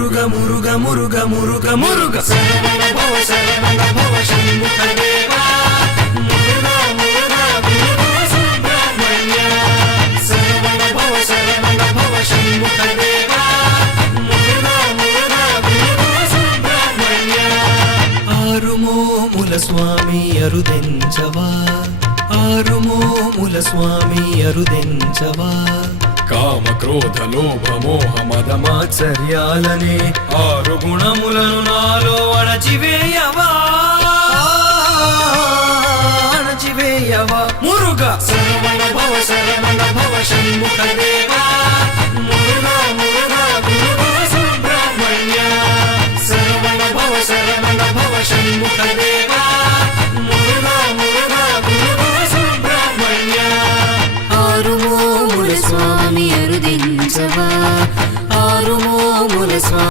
మురుగ మురుగ మురుగ మురుగ మురుగ శరవణ భవ షణ్ముఖ దేవా మురుగ మురుగ మురుగ సుబ్రహ్మణ్య శరవణ భవ షణ్ముఖ దేవా మురుగ మురుగ మురుగ సుబ్రహ్మణ్య ఆరుమోముల స్వామి అరుదెంచవా ఆరుమోముల స్వామి అరుదెంచవా కామ క్రోధ లోభ మోహ మద మాత్సర్యాలనే ఆరు గుణములను నాలో అణచివేయవా మురుగ శరవణ భవ షణ్ముఖ